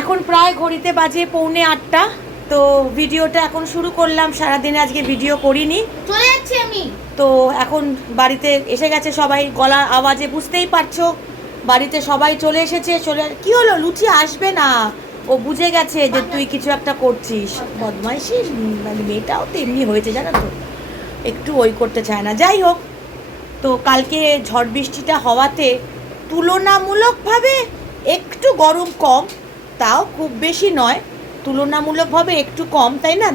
এখন প্রায় ঘড়িতে বাজে 7:45। তো ভিডিওটা এখন শুরু করলাম। সারাদিনে আজকে ভিডিও করিনি, চলে যাচ্ছি আমি। তো এখন বাড়িতে এসে গেছে সবাই, গলার আওয়াজে বুঝতেই পারছো বাড়িতে সবাই চলে এসেছে। কি হলো, লুচি আসবে না, ও বুঝে গেছে যে তুই কিছু একটা করছিস। বদমাইশি মানে মেয়েটাও তো এমনি হয়েছে জানো তো, একটু ওই করতে চায় না। যাই হোক, তো কালকে ঝড় বৃষ্টিটা হওয়াতে তুলনামূলকভাবে একটু গরম কম, তাও খুব বেশি নয়, তুলনামূলকভাবে একটু কম, তাই না?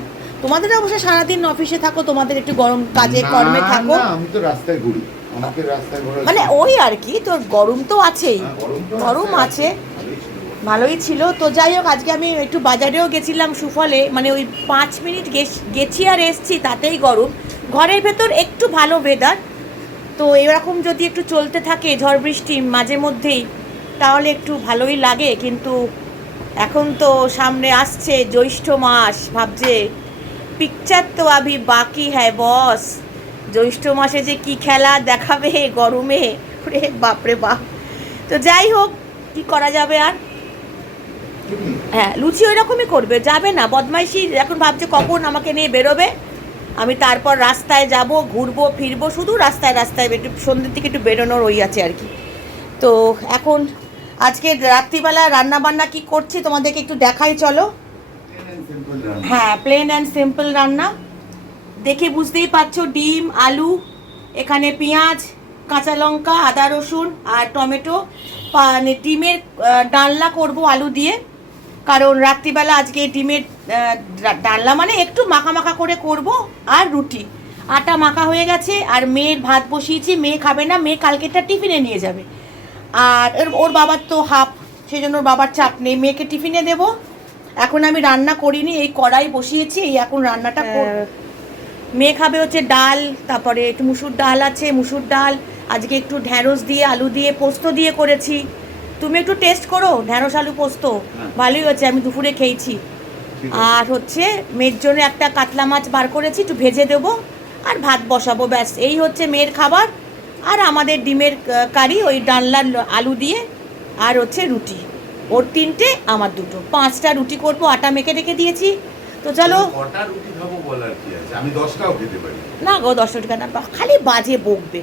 তোমাদের অবশ্য সারাদিন অফিসে থাকো, তোমাদের একটু গরম কাজে কর্মে থাকো। আমি তো রাস্তায় ঘুরি, আমাকে রাস্তায় ঘোরা মানে ওই আর কি, তোর গরম তো আছেই, গরম আছে, ভালোই ছিল। তো যাই হোক, আজকে আমি একটু বাজারেও গেছিলাম সুফলে, মানে ওই 5 মিনিট গেছি আর এসছি, তাতেই গরম। ঘরের ভেতর একটু ভালো ওয়েদার। তো এরকম যদি একটু চলতে থাকে ঝড় বৃষ্টি মাঝে মধ্যেই, তাহলে একটু ভালোই লাগে। কিন্তু এখন তো সামনে আসছে জ্যৈষ্ঠ মাস, ভাবছে পিকচার তো আভি বাকি হ্যায় বস। জ্যৈষ্ঠ মাসে যে কি খেলা দেখাবে গরমে, রে বাপরে বাপ। তো যাই হোক, কি করা যাবে আর। হ্যাঁ, লুচি ওই রকমই করবে, যাবে না বদমাইশি। এখন ভাবছে কখন আমাকে নিয়ে বেরোবে, আমি তারপর রাস্তায় যাব, ঘুরবো ফিরবো, শুধু রাস্তায় রাস্তায়, একটু সন্ধ্যের দিকে একটু বেরোনোর ওই আছে আর কি। তো এখন আজকে রাত্রিবেলা রান্না বান্না কি করছি তোমাদেরকে একটু দেখাই, চলো। হ্যাঁ, প্লেন অ্যান্ড সিম্পল রান্না, দেখে বুঝতেই পারছো। ডিম, আলু, এখানে পেঁয়াজ, কাঁচা লঙ্কা, আদা রসুন আর টমেটো। ডিমের ডালনা করব আলু দিয়ে, কারণ রাত্রিবেলা আজকে ডিমের ডালনা মানে একটু মাখা মাখা করে করব। আর রুটি, আটা মাখা হয়ে গেছে, আর মেয়ের ভাত বসিয়েছি। মেয়ে খাবে না, মেয়ে কালকেটা টিফিনে নিয়ে যাবে, আর ওর বাবার তো হাফ, সেই জন্য ওর বাবার চাপ নেই, মেয়েকে টিফিনে দেব। এখন আমি রান্না করিনি, এই কড়াই বসিয়েছি, এই এখন রান্নাটা করব। মেয়ে খাবে হচ্ছে ডাল, তারপরে একটু মুসুর ডাল আছে, মুসুর ডাল আজকে একটু ঢ্যাঁড়স দিয়ে আলু দিয়ে পোস্ত দিয়ে করেছি। তুমি একটু টেস্ট করো ঢ্যাঁড়স আলু পোস্ত, ভালোই হয়েছে, আমি দুপুরে খেয়েছি। আর হচ্ছে মেয়ের জন্য একটা কাতলা মাছ বার করেছি, একটু ভেজে দেবো, আর ভাত বসাবো, ব্যাস এই হচ্ছে মেয়ের খাবার। আর আমাদের ডিমের কারি, ওই ডালনার আলু দিয়ে, আর হচ্ছে রুটি। ওর 3টে, আমার 2টো, 5টা রুটি করবো, আটা মেখে রেখে দিয়েছি। তো চলো। কটা রুটি খাবো বলার কি আছে, আমি 10টাও খেতে পারি না গো, 10টা রুটি না, খালি বাজে বকবে।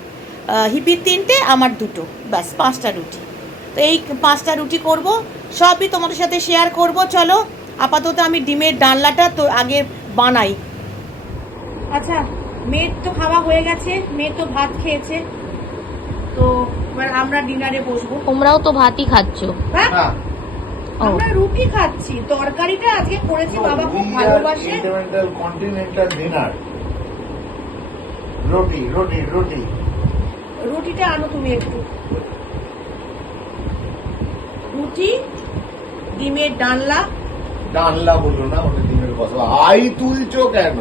হিপির 3টে, আমার 2টো, ব্যাস 5টা রুটি। তো এই 5টা রুটি করব, সবই তোমাদের সাথে শেয়ার করব। চলো, আপাতত আমি ডিমের ডালনাটা তো আগে বানাই। আচ্ছা, মেয়ের তো খাওয়া হয়ে গেছে, মেয়ে তো ভাত খেয়েছে, তো এবার আমরা ডিনারে বসবো। তোমরাও তো ভাতই খাচ্ছো। হ্যাঁ, না। আমরা রুটি খাচ্ছি। তরকারিটা আজকে করেছি, বাবা খুব ভালোবাসে। কন্টিনেন্টাল ডিনার, রুটি রুটি রুটি। রুটিটা আনো তুমি একটু, রুটি, ডিমের ডালনা। ডানলা বলো না, ওটা ডিমের কথা। হাই তুলছো কেন?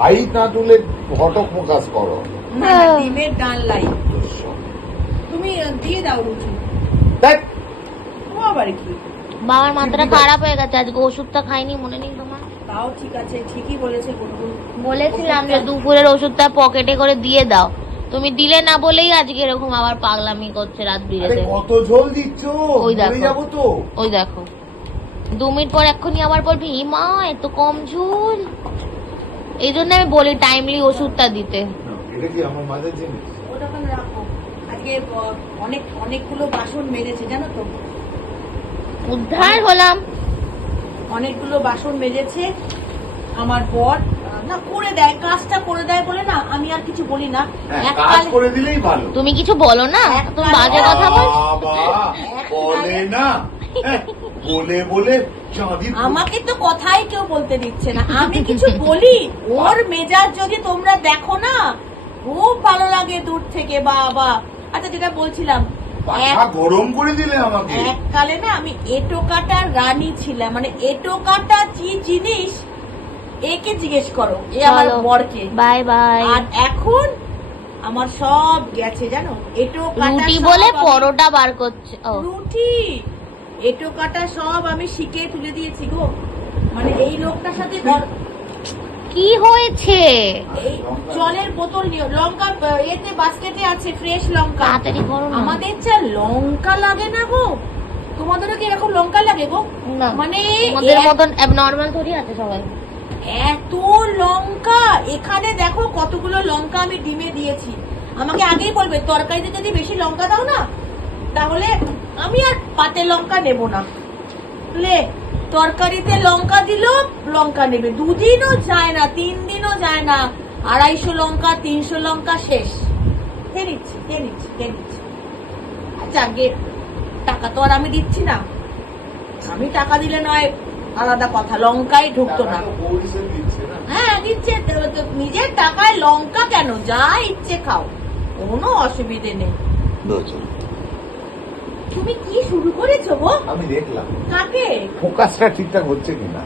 হাই না তুলে ঘটক প্রকাশ করো। না, ডিমের ডালনাই তুমি দিয়ে দাও রুটি। দেখ ও আবার কি, বাবার মাথাটা খারাপ হয়ে গেছে, আজকে ওষুধটা খাইনি, মনে নেই তোমার? তাও ঠিক আছে, ঠিকই বলেছে গুনগুন। বলেছিলাম যে দুপুরের ওষুধটা পকেটে করে দিয়ে দাও, তুমি দিলে না বলেই আজকে এরকম আবার পাগলামি করছে রাত আরে বিরেতে। কত ঝোল দিচ্ছ, ওই দেখো। মরে যাবো তো। ওই দেখো, 2 মিনিট পর এক্ষুনি আবার বলবি মা এত কম ঝোল। এই জন্য আমি বলি টাইমলি ওষুধটা দিতে। এটা কি আমার মাঝে জিনিস? ওটা ওখানে রাখো। আজকে অনেকগুলো বাসন মেজেছে জানো তো, উদ্ধার হলাম। অনেকগুলো বাসন মেজেছে আমার বর। না, করে দেয়, কাজটা করে দেয় বলে না, আমি আর কিছু বলি না। হ্যাঁ, কাজ করে দিলেই ভালো। তুমি কিছু বলো না, তুমি বাজে কথা বল। বাবা বলে না, হ্যাঁ, বলে বলে চাঁদি। আমাকে তো কথাই কেউ বলতে দিচ্ছে না, আমি কিছু বলি, ওর মেজাজ যদি তোমরা দেখো না, খুব ভালো লাগে দূর থেকে। বাবা, আচ্ছা যেটা বলছিলাম, পাখা গরম করে দিলে আমাকে। এককালে না আমি এটোকাটার রানী ছিলাম, মানে এটোকাটা কি জিনিস একে জিজ্ঞেস করো, এ আমার বরকে। Bye bye. আর এখন আমার সব গেছে জানো, এটোকাটা রুটি বলে পরোটা বার করছে। ও রুটি, এটোকাটা সব আমি শিখে তুলে দিয়েছি গো। মানে এই লোকটার সাথে কি হয়েছে? এই জলের বোতল নিও, লঙ্কা এতে বাস্কেটে আছে, ফ্রেশ লঙ্কা। তাড়াতাড়ি করো না। আমাদের যা লঙ্কা লাগে না গো, তোমাদেরও কি এরকম লঙ্কা লাগে গো? না মানে আমাদের মতন অ্যাবনর্মাল থোড়ি আছে সবাই। এত লঙ্কা এখানে দেখো, কতগুলো লঙ্কা আমি ডিমে দিয়েছি। আমাকে আগেই বলবে তরকারিতে যদি বেশি লঙ্কা দাও না, তাহলে আমি আর পাতে লঙ্কা নেব না। লে তরকারিতে লঙ্কা দিল, লঙ্কা নেবে, 2 দিনও যায় না, 3 দিনও যায় না, 250 লঙ্কা 300 লঙ্কা শেষ। নিচ্ছি। আচ্ছা, আগে টাকা তো আর আমি দিচ্ছি না, আমি টাকা দিলে নয় আলাদা কথা, লঙ্কাই ঢুকতো না। হ্যাঁ দিচ্ছে, তো নিজের টাকায় লঙ্কা কেন, যা ইচ্ছে খাও, কোনো অসুবিধে নেই। তুমি কি শুরু করেছো গো? আমি দেখলাম কাকে? ফোকাসটা ঠিকঠাক হচ্ছে কিনা,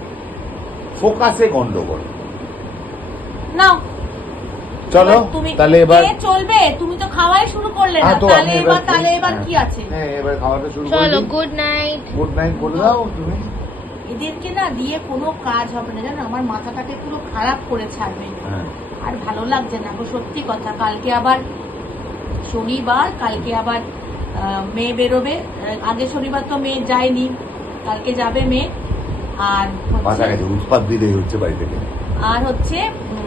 ফোকাসে গন্ডগোল। নাও চলো তুমি, তাহলে এবার কে চলবে? তুমি তো খাওয়াই শুরু করলে না, হ্যাঁ, তো তাহলে আমি এবার কি আছে? হ্যাঁ, এবার খাওয়াটা শুরু করে চলো দিই। Good night. গুড নাইট বলে দাও তুমি। এদেরকে না দিয়ে কোনো কাজ হবে না জানো, আমার মাথাটাকে পুরো খারাপ করে ছাড়বে। হ্যাঁ, আর ভালো লাগছে না গো, সত্যি কথা। কালকে আবার শনিবার, কালকে আবার মেয়ে বেরোবে। আগে শনিবার তো মেয়ে যায়নি, কালকে যাবে মেয়ে। আর মাথা গেছে উৎপাত দিলেই হচ্ছে বাড়ি থেকে। আর হচ্ছে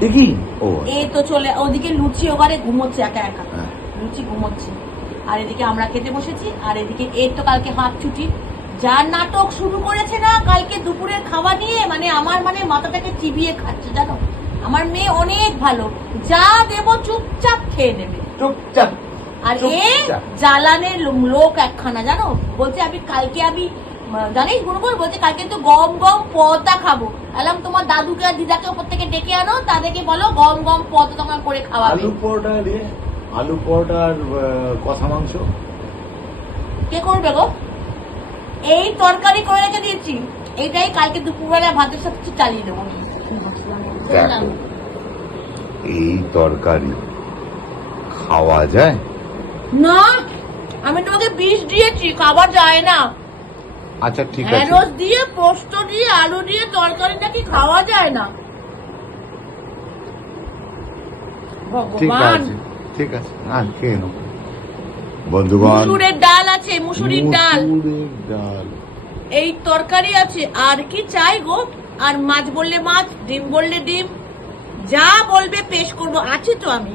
দেখি ও এই তো চলে, ওদিকে লুচি ওখানে ঘুমোচ্ছে একা একা, হ্যাঁ। লুচি ঘুমোচ্ছে। আর এদিকে আমরা খেতে বসেছি, আর এদিকে এর তো কালকে হাফ ছুটি। যা নাটক শুরু করেছে না কালকে দুপুরের খাওয়া নিয়ে, মানে আমার মাথাটাকে চিবিয়ে খাচ্ছে জানো। আমার মেয়ে অনেক ভালো, যা দেবো চুপচাপ খেয়ে নেবে, চুপচাপ। আর এ জ্বালানের লোক একখানা জানো। বলছে আমি জানিস গুনগুন, বলছে কালকে তো গম পদা খাবো। এলাম তোমার দাদুকে আর দিদাকে ওপর থেকে ডেকে আনো, তাদেরকে বলো গম পদা তোমার করে খাওয়াবে। আলু পরোটা আর কষা মাংস কে করবে গো? এই তরকারি করে রেখে দিয়েছি, এইটাই কালকে দুপুরবেলা ভাতের সাথে চালিয়ে দেবো। দেখো, এই তরকারি খাওয়া যায় না, আমি তোমাকে বিষ দিয়েছি, খাবার যায় না। আচ্ছা ঠিক আছে, ঢেঁড়স দিয়ে, পোস্ত দিয়ে, আলু দিয়ে তরকারি নাকি খাওয়া যায় না। ঠিক ভগবান। আছে, ঠিক আছে, খেয়ে নেবো বন্ধুগণ। মুসুরের ডাল আছে, মুসুরির ডাল, মুসুরির ডাল, এই তরকারি আছে, আর কি চাই গো? আর মাছ বললে মাছ, ডিম বললে ডিম, যা বলবে পেশ করবো। আছি তো আমি,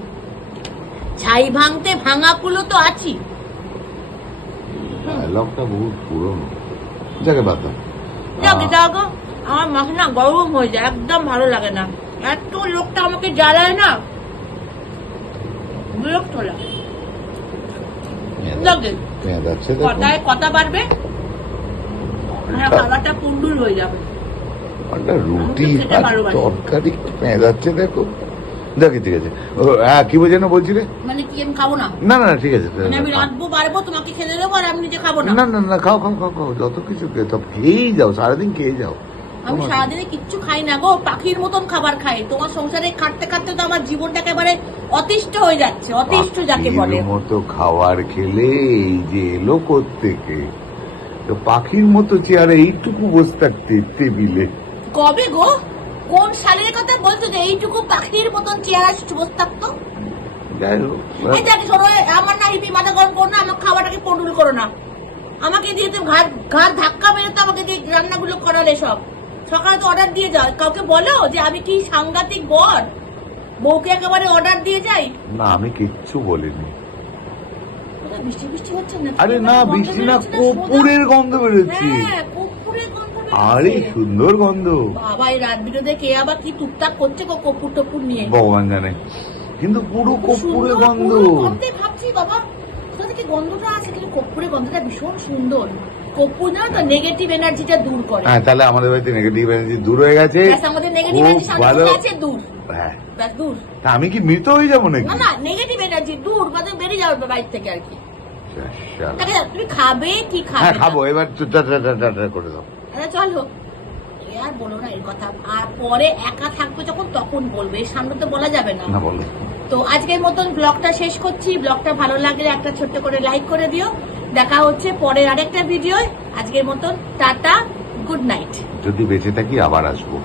ছাই ভাঙতে ভাঙাগুলো তো আছি। ডায়লগটা বহুত পুরনো, যাকে বাদ দাও। যাও গো, আমার মাথা না গরম হয়ে যায়, একদম ভালো লাগে না। এত লোকটা আমাকে জ্বালায় না, বিরক্ত লাগে। যাচ্ছে কথায় কথা বাড়বে, খাবারটা কুন্ডুল হয়ে যাবে। একটা রুটি আমি তো খেতে আর ভালোবাসি। তরকারি যাচ্ছে দেখো। দেখি ঠিক আছে, হ্যাঁ কি বোঝানো বলছিলে? মানে কি আমি খাবো না? না না ঠিক আছে, মানে আমি রাঁধবো বাড়বো, তোমাকে খেতে দেবো, আর আমি নিজে খাবো না? না না না, খাও খাও খাও খাও, যত কিছু খেয়েই যাও, সারাদিন খেয়ে যাও। আমি সারাদিনে কিচ্ছু খাই না গো, পাখির মতন খাবার খাই। তোমার সংসারে খাটতে খাটতে তো আমার জীবনটা একেবারে অতিষ্ঠ হয়ে যাচ্ছে, অতিষ্ঠ যাকে বলে। পাখির মতো খাবার খেলে এই যে এলো কোত্থেকে, তো পাখির মতো চেয়ারে এইটুকু বসে থাকতে টেবিলে। কবে গো, কোন সালের কথা বলছো যে এইটুকু পাখির মতন চেয়ারে বসে থাকতো? যাই হোক, এই দেখ শোনো, আমার না হিপি মাথা গরম করো না, আমার খাবারটাকে পন্ডুল করো না। আমাকে দিয়ে তো ঘাট ধাক্কা মেরে তো আমাকে দিয়ে রান্নাগুলো করালে সব। সকালে তো অর্ডার দিয়ে যাও, কাউকে বলো যে আমি কি সাংঘাতিক বর, বউকে একেবারে অর্ডার দিয়ে যাই? না আমি কিচ্ছু বলিনি। বৃষ্টি বৃষ্টি হচ্ছে না? আরে না বৃষ্টি না, কর্পূরের গন্ধ বেরোচ্ছে। হ্যাঁ, কর্পূরের গন্ধ বেরোচ্ছে। আরে সুন্দর গন্ধ। বাবা, এই রাত বিরোধে কে আবার কি টুকটাক করছে গো কর্পূর টপুর নিয়ে? ভগবান জানে, কিন্তু পুরো কর্পূরের গন্ধ। গন্ধে ভাবছি বাবা, কোথা থেকে গন্ধটা আছে, কিন্তু কর্পূরের গন্ধটা ভীষণ সুন্দর। কর্পূর জানো তো নেগেটিভ এনার্জিটা দূর করে। হ্যাঁ, তাহলে আমাদের বাড়িতে নেগেটিভ এনার্জি দূর হয়ে গেছে। ব্যাস, আমাদের নেগেটিভ খুব এনার্জি ভালো। শান্তি আছে দূর। হ্যাঁ, ব্যাস দূর। তা আমি কি মৃত হয়ে যাবো নাকি? না না, নেগেটিভ এনার্জি দূর, মানে বেরিয়ে যাবে বাড়ি থেকে আর কি। শালা। তাকে তুমি খাবে কি খাবে হ্যাঁ না? খাবো, এবার করে দাও। আরে চলো, এ আর বলো না এই কথা। আর পরে একা থাকবে যখন তখন বলবে, এর সামনে তো বলা যাবে না। না বলো। তো আজকের মতন ব্লগটা শেষ করছি। ব্লগটা ভালো লাগলে একটা ছোট্ট করে লাইক করে দিও। দেখা হচ্ছে পরের আরেকটা ভিডিও। আজকের মতন টাটা, গুড নাইট। যদি বেঁচে থাকি আবার আসবো।